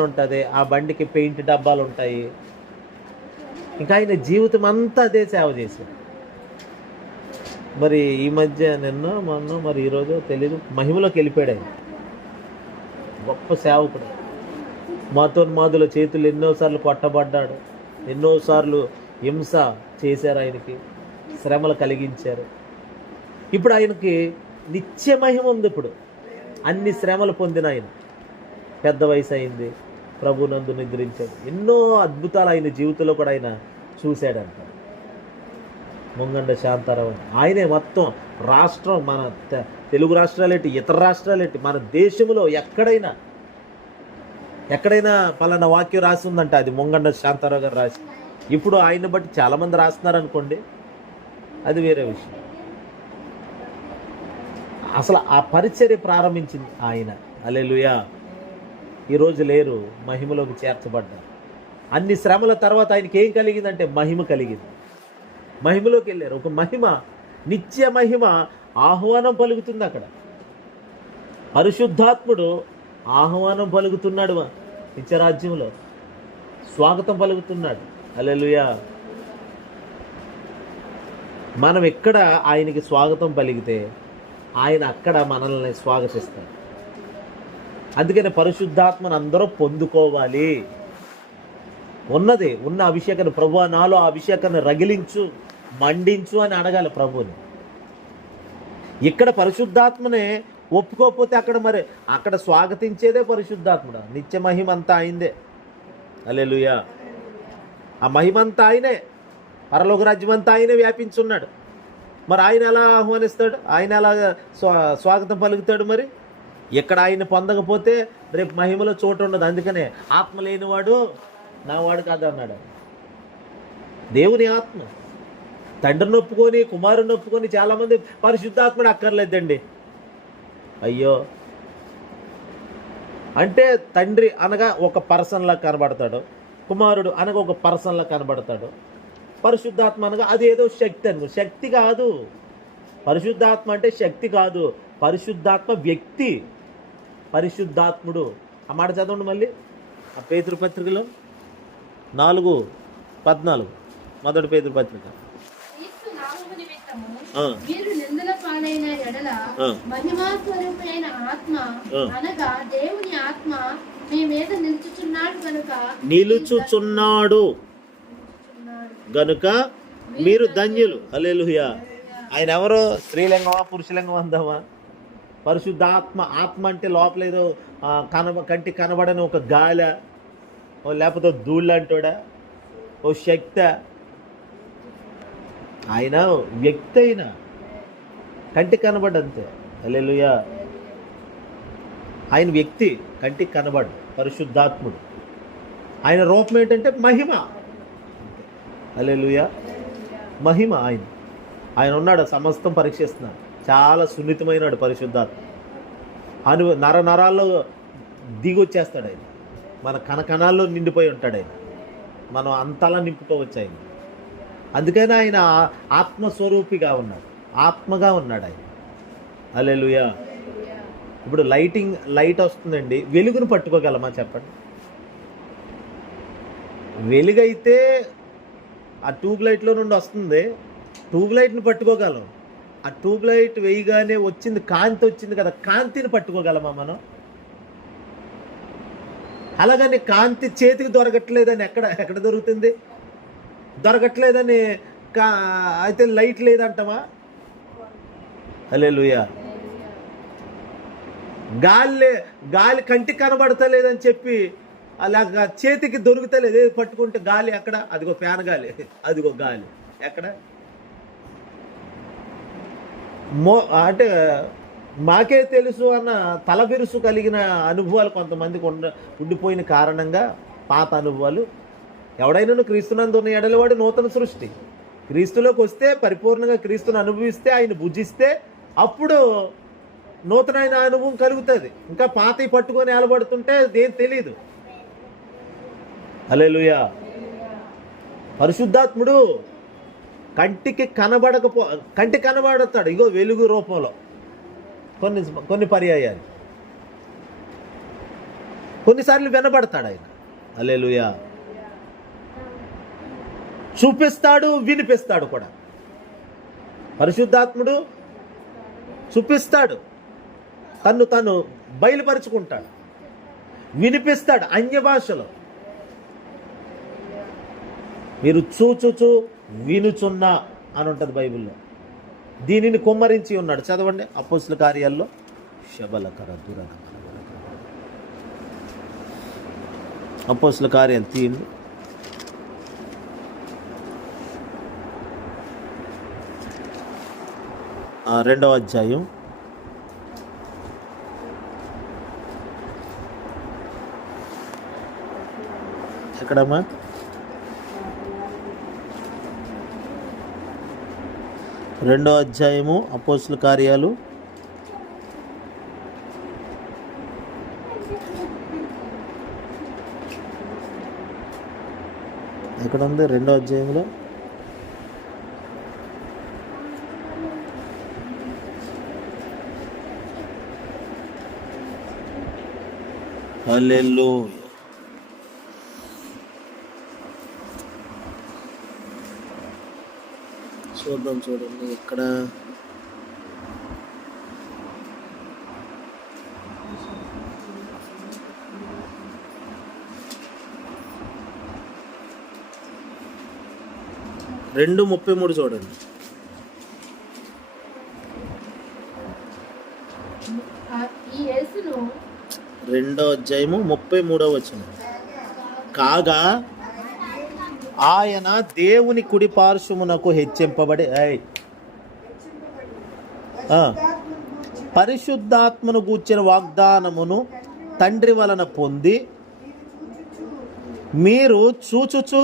ఉంటుంది. ఆ బండికి పెయింట్ డబ్బాలు ఉంటాయి. ఇంకా ఆయన జీవితం అంతా అదే సేవ చేశాడు. మరి ఈ మధ్య మొన్న మరి ఈరోజు తెలీదు, మహిమలోకి వెళ్ళిపోయాడు ఆయన. గొప్ప సేవకుడు. మతోన్మాదుల చేతులు ఎన్నోసార్లు కొట్టబడ్డాడు, ఎన్నోసార్లు హింస చేశారు, ఆయనకి శ్రమలు కలిగించారు. ఇప్పుడు ఆయనకి నిత్య మహిమ ఉంది. ఇప్పుడు అన్ని శ్రమలు పొందిన ఆయన పెద్ద వయసు అయింది, ప్రభునందు నిద్రించాడు. ఎన్నో అద్భుతాలు ఆయన జీవితంలో కూడా ఆయన చూశాడంట. మొంగండ శాంతారావు ఆయనే మొత్తం రాష్ట్రం, మన తెలుగు రాష్ట్రాలేంటి, ఇతర రాష్ట్రాలేంటి, మన దేశంలో ఎక్కడైనా పలానా వాక్యం రాసి ఉందంట, అది మొంగండ శాంతారావు గారు రాసి. ఇప్పుడు ఆయన బట్టి చాలామంది రాస్తున్నారు అనుకోండి, అది వేరే విషయం. అసలు ఆ పరిచర్య ప్రారంభించింది ఆయన. హల్లెలూయా. ఈరోజు లేరు, మహిమలోకి చేర్చబడ్డారు. అన్ని శ్రమల తర్వాత ఆయనకి ఏం కలిగిందంటే మహిమ కలిగింది. మహిమలోకి వెళ్ళారు. ఒక మహిమ, నిత్య మహిమ ఆహ్వానం పలుకుతుంది. అక్కడ పరిశుద్ధాత్ముడు ఆహ్వానం పలుకుతున్నాడు. నిత్యరాజ్యంలో స్వాగతం పలుకుతున్నాడు. హల్లెలూయా. మనం ఎక్కడ ఆయనకి స్వాగతం పలికితే ఆయన అక్కడ మనల్ని స్వాగతిస్తాడు. అందుకని పరిశుద్ధాత్మను అందరూ పొందుకోవాలి. ఉన్న అభిషేకాన్ని, ప్రభువా నాలో ఆ అభిషేకాన్ని రగిలించు, మండించు అని అడగాలి ప్రభువుని. ఇక్కడ పరిశుద్ధాత్మనే ఒప్పుకోకపోతే అక్కడ స్వాగతించేదే పరిశుద్ధాత్ముడు. నిత్య మహిమ అంతా ఆయనదే. హల్లెలూయా. ఆ మహిమంతా ఆయనే, పరలోక రాజ్యం అంతా ఆయనే వ్యాపించున్నాడు. మరి ఆయన ఎలా ఆహ్వానిస్తాడు? ఆయన ఎలా స్వాగతం పలుకుతాడు? మరి ఇక్కడ ఆయన పొందకపోతే రేపు మహిమలో చోటు ఉండదు. అందుకనే ఆత్మ లేనివాడు నా వాడు కాదు అన్నాడు. దేవుని ఆత్మ తండ్రిని ఒప్పుకొని, కుమారుని ఒప్పుకొని చాలామంది పరిశుద్ధాత్ముడు అక్కర్లేదండి. అయ్యో, అంటే తండ్రి అనగా ఒక పర్సన్లా కనబడతాడు, కుమారుడు అనగా ఒక పర్సన్లా కనబడతాడు, పరిశుద్ధాత్మ అనగా అది ఏదో శక్తి అనుకో. శక్తి కాదు. పరిశుద్ధాత్మ అంటే శక్తి కాదు. పరిశుద్ధాత్మ వ్యక్తి, పరిశుద్ధాత్ముడు. ఆ మాట చదవండి మళ్ళీ ఆ పేతురు పత్రికలో 4:14, మొదటి పేతురు పత్రిక. క్రీస్తు నామము నిమిత్తము ఆ. మీరు నిందల పాలైన ఎడల ఆ. మహిమా స్వరూపమైన ఆత్మ ఆ. అనగా దేవుని ఆత్మ మీ మీద నిలుచుచున్నాడు గనుక మీరు ధన్యులు. హల్లెలూయా. ఆయన ఎవరు? స్త్రీలింగమా పురుషలింగమా అందామా? పరిశుద్ధాత్మ. ఆత్మ అంటే లోపల ఏదో కంటికి కనబడని ఒక గాలి, లేకపోతే ధూళి అంటాడా, ఓ శక్తి. ఆయన వ్యక్తి, అయినా కంటికి కనబడంతే. హల్లెలూయా. ఆయన వ్యక్తి, కంటికి కనబడు, పరిశుద్ధాత్ముడు. ఆయన రూపం ఏంటంటే మహిమ. హల్లెలూయా. మహిమ. ఆయన ఉన్నాడు, సమస్తం పరీక్షిస్తున్నాడు. చాలా సున్నితమైనడు పరిశుద్ధాత్మ. నరాల్లో దిగొచ్చేస్తాడు ఆయన. మన కణకణాల్లో నిండిపోయి ఉంటాడు ఆయన. మనం అంతలా నింపుకోవచ్చు ఆయన. అందుకని ఆయన ఆత్మస్వరూపిగా ఉన్నాడు, ఆత్మగా ఉన్నాడు ఆయన. హల్లెలూయా. ఇప్పుడు లైట్ వస్తుందండి, వెలుగును పట్టుకోగలమా చెప్పండి? వెలుగైతే ఆ ట్యూబ్ లైట్లో నుండి వస్తుంది, ట్యూబ్ లైట్ని పట్టుకోగలం. ఆ ట్యూబ్ లైట్ వేయగానే వచ్చింది కాంతి, వచ్చింది కదా, కాంతిని పట్టుకోగలమా మనం? అలాగని కాంతి చేతికి దొరకట్లేదని ఎక్కడ దొరుకుతుంది? దొరకట్లేదని అయితే లైట్ లేదంటామా? హల్లెలూయా. గాలి కంటికి కనబడతలేదని చెప్పి అలాగా చేతికి దొరుకుతలేదు. ఏది పట్టుకుంటే గాలి ఎక్కడ? అదిగో ఫ్యాన్ గాలి, అదిగో గాలి ఎక్కడ? అంటే మాకే తెలుసు అన్న తలబిరుసు కలిగిన అనుభవాలు కొంతమందికి ఉండిపోయిన కారణంగా, పాత అనుభవాలు. ఎవడైనా క్రీస్తునందు ఉన్న ఎడలవాడు నూతన సృష్టి. క్రీస్తులోకి వస్తే, పరిపూర్ణంగా క్రీస్తుని అనుభవిస్తే, ఆయన భుజిస్తే అప్పుడు నూతనమైన అనుభవం కలుగుతుంది. ఇంకా పాతవి పట్టుకొని ఏలబడుతుంటే ఏం తెలియదు. హల్లెలూయా. పరిశుద్ధాత్ముడు కంటికి కనబడతాడు. ఇగో వెలుగు రూపంలో కొన్ని పర్యాయాలు. కొన్నిసార్లు వినబడతాడు ఆయన. హల్లెలూయా. చూపిస్తాడు, వినిపిస్తాడు కూడా. పరిశుద్ధాత్ముడు చూపిస్తాడు, తను బయలుపరుచుకుంటాడు, వినిపిస్తాడు అన్య భాషలో. మీరు చూచుచు వినుచున్నా అని ఉంటుంది బైబిల్లో. దీనిని కుమ్మరించి ఉన్నాడు. చదవండి అపోస్తుల కార్యాల్లో. శబలకర దురన అపోస్తుల కార్యాలు తీయండి. రెండవ అధ్యాయం ఎక్కడమ్మా? రెండో అధ్యాయము అపోస్తుల కార్యాలు ఎక్కడ ఉంది? రెండో అధ్యాయంలో హల్లెలూయా. చూడండి ఇక్కడ 2:33 చూడండి. ఈ యేసును 2వ అధ్యాయము 33వ వచనం. కాగా ఆయన దేవుని కుడి పార్శ్వమునకు హెచ్చింపబడి పరిశుద్ధాత్మను గూర్చిన వాగ్దానమును తండ్రి వలన పొంది మీరు చూచుచు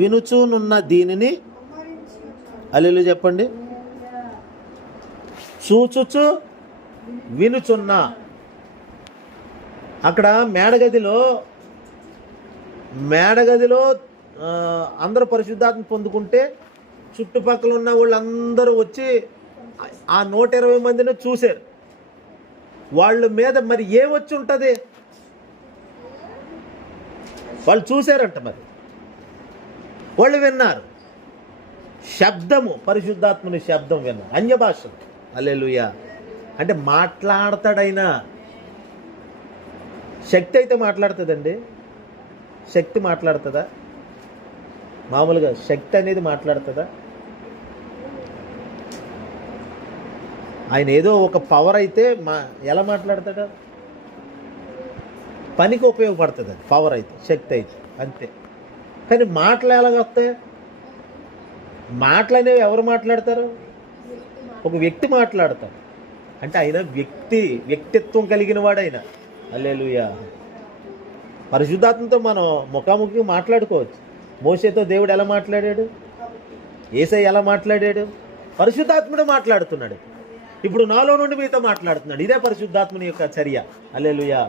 వినుచునున్న దీనిని హల్లెలూయా చెప్పండి. చూచుచు వినుచున్న. అక్కడ మేడగదిలో అందరూ పరిశుద్ధాత్మ పొందుకుంటే చుట్టుపక్కల ఉన్న వాళ్ళందరూ వచ్చి ఆ 120 మందిని చూశారు. వాళ్ళ మీద మరి ఏమొచ్చి ఉంటుంది? వాళ్ళు చూశారంట, మరి వాళ్ళు విన్నారు. శబ్దము, పరిశుద్ధాత్మని శబ్దం విన్నారు, అన్య భాషలు. హల్లెలూయా. అంటే మాట్లాడతాడైనా. శక్తి అయితే మాట్లాడుతుందండి. శక్తి మాట్లాడుతుందా? మామూలుగా శక్తి అనేది మాట్లాడుతుందా? ఆయన ఏదో ఒక పవర్ అయితే ఎలా మాట్లాడతాడా? పనికి ఉపయోగపడుతుంది అది పవర్ అయితే, శక్తి అయితే, అంతే. కానీ మాటలు ఎలాగొస్తాయి? మాటలు అనేవి ఎవరు మాట్లాడతారు? ఒక వ్యక్తి మాట్లాడతాడు. అంటే ఆయన వ్యక్తిత్వం కలిగిన వాడైనా. హల్లెలూయా. పరిశుద్ధాత్మతో మనం ముఖాముఖి మాట్లాడుకోవచ్చు. మోషేతో దేవుడు ఎలా మాట్లాడాడు? యేసయ్య ఎలా మాట్లాడాడు? పరిశుద్ధాత్ముడు మాట్లాడుతున్నాడు. ఇప్పుడు నాలో నుండి మీతో మాట్లాడుతున్నాడు. ఇదే పరిశుద్ధాత్మని యొక్క చర్య. హల్లెలూయా.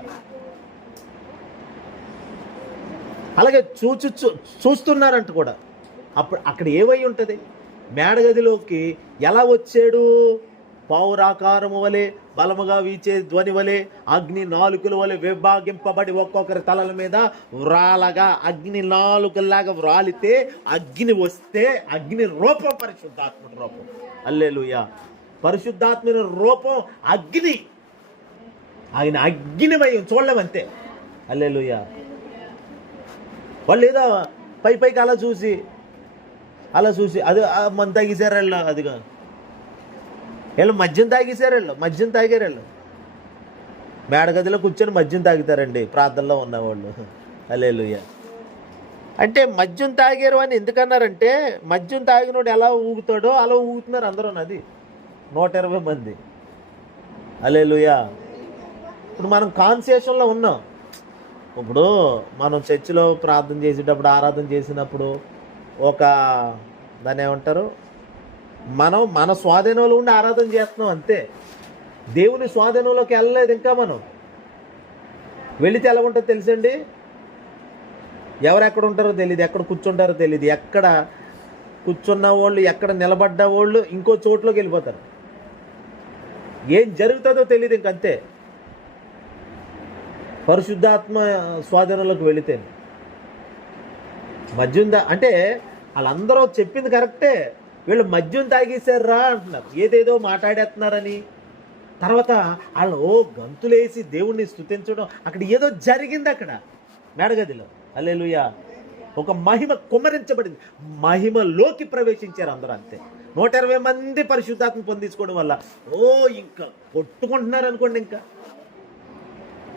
అలాగే చూస్తున్నారంట కూడా. అప్పుడు అక్కడ ఏమై ఉంటుంది? మేడగదిలోకి ఎలా వచ్చాడు? పావురాకారము వలె, బలముగా వీచే ధ్వని వలె, అగ్ని నాలుకల వలె విభాగింపబడి ఒక్కొక్కరి తలల మీద వ్రాలగా, అగ్ని నాలుకల్లాగా వ్రాలితే అగ్ని వస్తే, అగ్ని రూపం పరిశుద్ధాత్మ రూపం. హల్లెలూయా. పరిశుద్ధాత్మ రూపం అగ్ని. ఆయన అగ్నిమయం చూడలేమంతే. హల్లెలూయా. వాళ్ళు ఏదో పైకి అలా చూసి అది మన తాగేశారు వాళ్ళు. అదిగా వీళ్ళు మద్యం తాగేశారు. మద్యం తాగారు వీళ్ళు. మేడగదిలో కూర్చొని మద్యం తాగుతారండి ప్రార్థనలో ఉన్నవాళ్ళు. హల్లెలూయా. అంటే మద్యం తాగారు అని ఎందుకన్నారంటే, మద్యం తాగినోడు ఎలా ఊగుతాడో అలా ఊగుతున్నారు అందరూ. అది 120 మంది. హల్లెలూయా. ఇప్పుడు మనం కాన్సెషన్లో ఉన్నాం. ఇప్పుడు మనం చర్చిలో ప్రార్థన చేసేటప్పుడు, ఆరాధన చేసినప్పుడు దాన్ని ఏమంటారు, మనం మన స్వాధీనంలో ఉండి ఆరాధన చేస్తున్నాం అంతే. దేవుని స్వాధీనంలోకి వెళ్ళలేదు ఇంకా. మనం వెళితే ఎలా ఉంటుందో తెలుసండి? ఎవరెక్కడ ఉంటారో తెలియదు, ఎక్కడ కూర్చుంటారో తెలియదు, ఎక్కడ కూర్చున్న వాళ్ళు, ఎక్కడ నిలబడ్డ వాళ్ళు ఇంకో చోట్లోకి వెళ్ళిపోతారు. ఏం జరుగుతుందో తెలియదు ఇంకంతే. పరిశుద్ధాత్మ స్వాధీనంలోకి వెళితే మద్యం అంటే వాళ్ళందరూ చెప్పింది కరెక్టే. వీళ్ళు మద్యం తాగేశారా అంటున్నారు, ఏదేదో మాట్లాడేస్తున్నారని. తర్వాత వాళ్ళు గంతులేసి దేవుణ్ణి స్తుతించడం, అక్కడ ఏదో జరిగింది అక్కడ మేడగదిలో. హల్లెలూయా. ఒక మహిమ కుమ్మరించబడింది. మహిమలోకి ప్రవేశించారు అందరూ అంతే. 120 మంది పరిశుద్ధాత్మ పొందించుకోవడం వల్ల ఇంకా కొట్టుకుంటున్నారు అనుకోండి. ఇంకా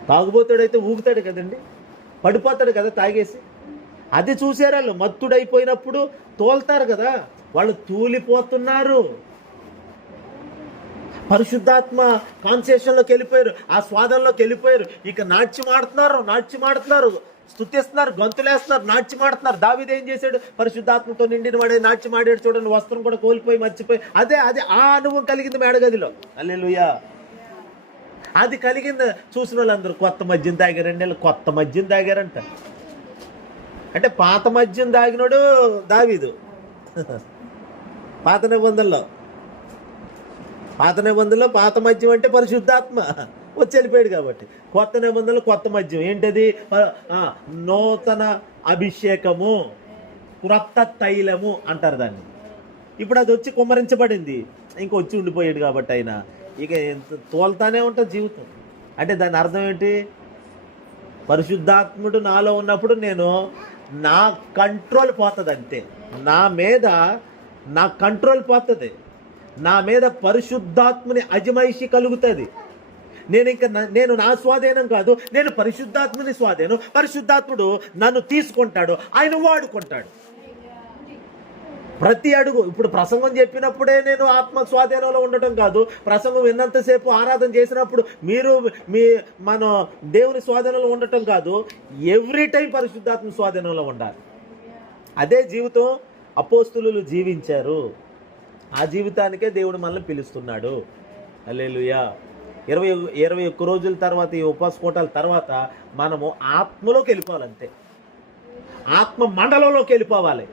తాగుబోతాడైతే ఊగుతాడు కదండి, పడిపోతాడు కదా తాగేసి. అది చూసారు వాళ్ళు. మత్తుడైపోయినప్పుడు తోలుతారు కదా, వాళ్ళు తూలిపోతున్నారు. పరిశుద్ధాత్మ కాన్సెషన్లోకి వెళ్ళిపోయారు, ఆ స్వాదంలోకి వెళ్ళిపోయారు. ఇక నాట్యం ఆడుతున్నారు, స్తుతిస్తున్నారు, గంతులేస్తున్నారు, నాట్యం ఆడుతున్నారు. దావీదు ఏం చేశాడు? పరిశుద్ధాత్మతో నిండిన వాడే నాట్యం ఆడాడు చూడండి. వస్త్రం కూడా కోల్పోయి మర్చిపోయి అదే ఆ అనుభవం కలిగింది మేడగదిలో. హల్లెలూయా. అది కలిగింది. చూసిన వాళ్ళందరూ కొత్త మద్యం తాగారండి. కొత్త మద్యం తాగారంట. అంటే పాత మద్యం తాగినోడు దావీదు. పాత నిబంధనలో పాత మద్యం అంటే పరిశుద్ధాత్మ వచ్చి వెళ్ళిపోయాడు కాబట్టి. కొత్త నిబంధనలు కొత్త మద్యం ఏంటది? నూతన అభిషేకము, క్రొత్త తైలము అంటారు దాన్ని. ఇప్పుడు అది వచ్చి కుమ్మరించబడింది, ఇంకొచ్చి ఉండిపోయాడు కాబట్టి ఆయన ఇక తోలుతానే ఉంటుంది జీవితం. అంటే దాని అర్థం ఏంటి? పరిశుద్ధాత్ముడు నాలో ఉన్నప్పుడు నేను నా కంట్రోల్ పోతుంది అంతే. నా మీద నా కంట్రోల్ పోతుంది, నా మీద పరిశుద్ధాత్మని అజమాయిషి కలుగుతుంది. నేను నా స్వాధీనం కాదు, నేను పరిశుద్ధాత్మని స్వాధీనం. పరిశుద్ధాత్ముడు నన్ను తీసుకుంటాడు, ఆయన వాడుకుంటాడు. ప్రతి అడుగు ఇప్పుడు ప్రసంగం చెప్పినప్పుడే నేను ఆత్మ స్వాధీనంలో ఉండటం కాదు, ప్రసంగం విన్నంతసేపు ఆరాధన చేసినప్పుడు మనం దేవుని స్వాధీనంలో ఉండటం కాదు. ఎవ్రీ టైం పరిశుద్ధాత్మ స్వాధీనంలో ఉండాలి. అదే జీవితం అపోస్తులు జీవించారు. ఆ జీవితానికే దేవుడు మనల్ని పిలుస్తున్నాడు. హల్లెలూయా. 21 రోజుల తర్వాత, ఈ ఉపవాస కూటాల తర్వాత మనము ఆత్మలోకి వెళ్ళిపోవాలంతే. ఆత్మ మండలంలోకి వెళ్ళిపోవాలి.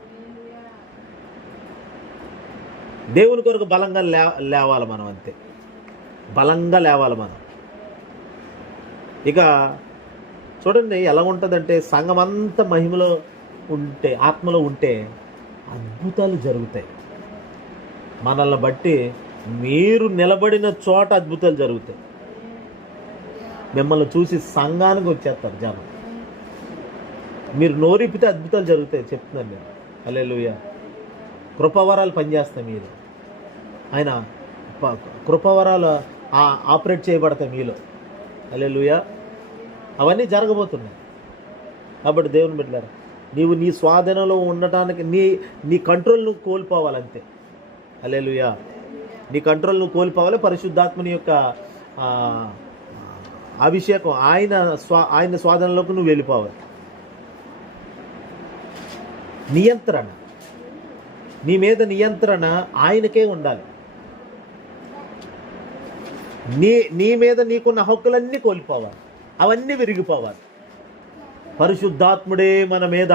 దేవుని కొరకు బలంగా లేవాలి మనం, అంతే. బలంగా లేవాలి మనం. ఇక చూడండి ఎలా ఉంటుందంటే, సంఘం అంతా మహిమలో ఉంటే, ఆత్మలో ఉంటే అద్భుతాలు జరుగుతాయి. మనల్ని బట్టి మీరు నిలబడిన చోట అద్భుతాలు జరుగుతాయి. మిమ్మల్ని చూసి సంఘానికి వచ్చేస్తారు జనం. మీరు నోరిపితే అద్భుతాలు జరుగుతాయి, చెప్తున్నాను నేను. హల్లెలూయా. కృపావరాలు పనిచేస్తాయి మీరు. ఆయన కృపావరాలు ఆపరేట్ చేయబడతాయి మీలో. హల్లెలూయా. అవన్నీ జరగబోతున్నాయి. కాబట్టి దేవుని బిడ్డలారా, నీవు నీ స్వాధీనంలో ఉండటానికి నీ కంట్రోల్ నువ్వు కోల్పోవాలంతే. హల్లెలూయా. నీ కంట్రోల్ నువ్వు కోల్పోవాలి. పరిశుద్ధాత్మని యొక్క అభిషేకం, ఆయన స్వాధీనంలోకి నువ్వు వెళ్ళిపోవాలి. నియంత్రణ, నీ మీద నియంత్రణ ఆయనకే ఉండాలి. నీ మీద నీకున్న హక్కులన్నీ కోల్పోవాలి, అవన్నీ విరిగిపోవాలి. పరిశుద్ధాత్ముడే మన మీద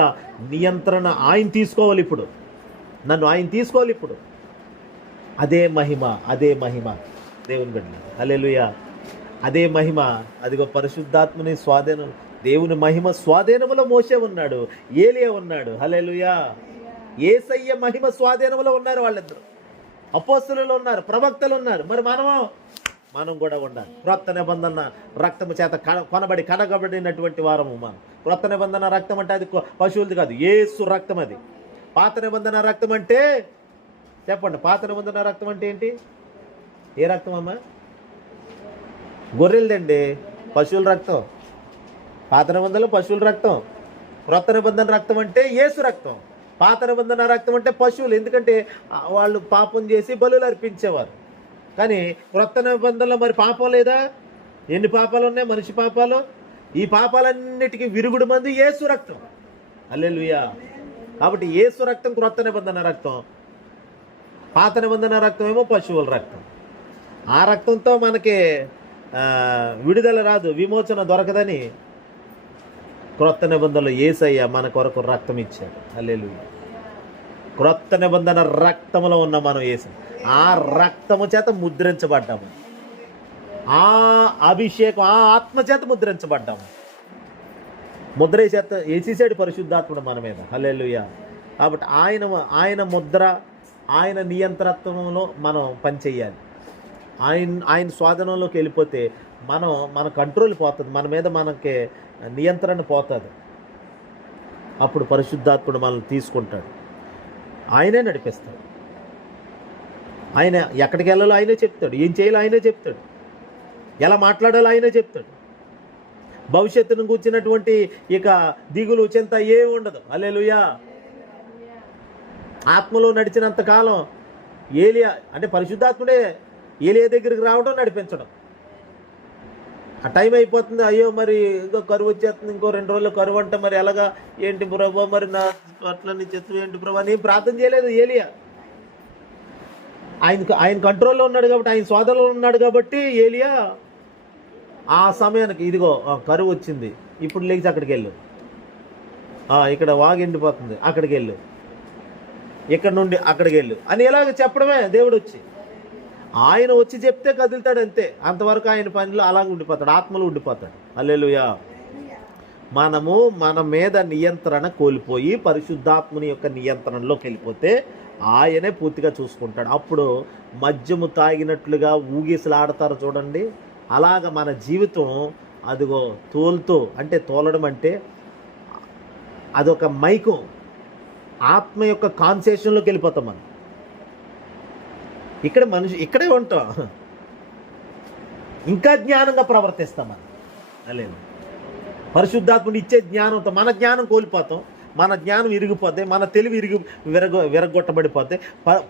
నియంత్రణ ఆయన తీసుకోవాలి. ఇప్పుడు నన్ను ఆయన తీసుకోవాలి. ఇప్పుడు అదే మహిమ, అదే మహిమ దేవుని బిడ్డ. హల్లెలూయా. అదే మహిమ. అదిగో పరిశుద్ధాత్మని స్వాధీనం, దేవుని మహిమ స్వాధీనములో మోసే ఉన్నాడు, ఏలియా ఉన్నాడు. హల్లెలూయా. యేసయ్య మహిమ స్వాధీనంలో ఉన్నారు వాళ్ళిద్దరు. అపోస్తలులు ఉన్నారు, ప్రవక్తలు ఉన్నారు. మరి మనం కూడా ఉండాలి. క్రొత్త నిబంధన రక్తము చేత కొనబడి కనగబడినటువంటి వారము మనం. క్రొత్త నిబంధన రక్తం అంటే అది పశువులది కాదు, యేసు రక్తం అది. పాత నిబంధన రక్తం అంటే చెప్పండి, పాత నిబంధన రక్తం అంటే ఏంటి? ఏ రక్తం అమ్మా? గొర్రెలదండి, పశువుల రక్తం. పాత నిబంధనలో పశువుల రక్తం. క్రొత్త నిబంధన రక్తం అంటే యేసు రక్తం. పాత నిబంధన రక్తం అంటే పశువులు, ఎందుకంటే వాళ్ళు పాపం చేసి బలులు అర్పించేవారు. కానీ క్రొత్త నిబంధనలో మరి పాపం లేదా? ఎన్ని పాపాలు ఉన్నాయి? మనిషి పాపాలు. ఈ పాపాలన్నిటికీ విరుగుడు మంది యేసు రక్తం. హల్లెలూయా. కాబట్టి యేసు రక్తం క్రొత్త నిబంధన రక్తం, పాత నిబంధన రక్తం ఏమో పశువుల రక్తం. ఆ రక్తంతో మనకి విడుదల రాదు, విమోచన దొరకదని క్రొత్త నిబంధనలో యేసయ్య మన కొరకు రక్తం ఇచ్చాడు. హల్లెలూయా. క్రొత్త నిబంధన రక్తములో ఉన్న మనం యేసు, ఆ రక్తము చేత ముద్రించబడ్డాము. ఆ అభిషేకం, ఆ ఆత్మ చేత ముద్రించబడ్డాము. ముద్ర చేత వేసేసాడు పరిశుద్ధాత్ముడు మన మీద. హల్లెలూయా. కాబట్టి ఆయన ముద్ర, ఆయన నియంత్రణలో మనం పనిచేయాలి. ఆయన స్వాధీనంలోకి వెళ్ళిపోతే మన కంట్రోల్ పోతుంది, మన మీద మనకి నియంత్రణ పోతుంది. అప్పుడు పరిశుద్ధాత్ముడు మనల్ని తీసుకుంటాడు, ఆయనే నడిపిస్తాడు. ఆయన ఎక్కడికి వెళ్ళాలో ఆయనే చెప్తాడు, ఏం చేయాలో ఆయనే చెప్తాడు, ఎలా మాట్లాడాలో ఆయనే చెప్తాడు. భవిష్యత్తును కూర్చున్నటువంటి ఇక దిగులు చింత ఏమి ఉండదు. హల్లెలూయా. ఆత్మలో నడిచినంత కాలం ఏలియా అంటే పరిశుద్ధాత్ముడే ఏలియా దగ్గరికి రావడం, నడిపించడం. ఆ టైం అయిపోతుంది, అయ్యో మరి ఇంకో కరువు వచ్చేస్తుంది, ఇంకో 2 రోజులు కరువు అంటే మరి ఎలాగా, ఏంటి ప్రభు మరి నా అట్లా నీ చిత్తం ఏంటి ప్రభు అని ప్రార్థన చేయలేదు ఏలియా. ఆయన కంట్రోల్లో ఉన్నాడు కాబట్టి, ఆయన స్వాధీనంలో ఉన్నాడు కాబట్టి ఏలియా ఆ సమయానికి ఇదిగో కరువు వచ్చింది, ఇప్పుడు లేచి అక్కడికి వెళ్ళు, ఇక్కడ వాగు ఎండిపోతుంది అక్కడికి వెళ్ళు, ఇక్కడ నుండి అక్కడికి వెళ్ళు అని ఎలాగ చెప్పడమే. దేవుడు ఆయన వచ్చి చెప్తే కదులుతాడు అంతే. అంతవరకు ఆయన పనిలో అలాగ ఉండిపోతాడు, ఆత్మలో ఉండిపోతాడు. హల్లెలూయా. మనము మన మీద నియంత్రణ కోల్పోయి పరిశుద్ధాత్మని యొక్క నియంత్రణలోకి వెళ్ళిపోతే ఆయనే పూర్తిగా చూసుకుంటాడు. అప్పుడు మద్యము తాగినట్లుగా ఊగిసలాడతారు చూడండి, అలాగ మన జీవితం అదిగో తోలుతూ, అంటే తోలడం అంటే అదొక మైకం. ఆత్మ యొక్క కాన్సెషన్లోకి వెళ్ళిపోతాం మనం. ఇక్కడ మనిషి ఇక్కడే ఉంటాం, ఇంకా జ్ఞానంగా ప్రవర్తిస్తాం మనం. లేదు, పరిశుద్ధాత్ముడు ఇచ్చే జ్ఞానంతో మన జ్ఞానం కోల్పోతాం, మన జ్ఞానం ఇరిగిపోతే, మన తెలివి విరగొట్టబడిపోతే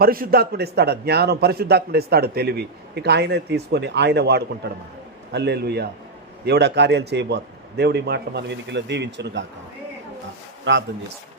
పరిశుద్ధాత్ముడు ఇస్తాడు ఆ జ్ఞానం, పరిశుద్ధాత్ముడు ఇస్తాడు తెలివి. ఇక ఆయనే తీసుకొని ఆయన వాడుకుంటాడు మనం. హల్లెలూయా. దేవుడు ఆ కార్యాలు చేయబోతున్నాడు. దేవుడి మాటలు మన వెనుకలో దీవించును గాక. ప్రార్థన చేస్తాం.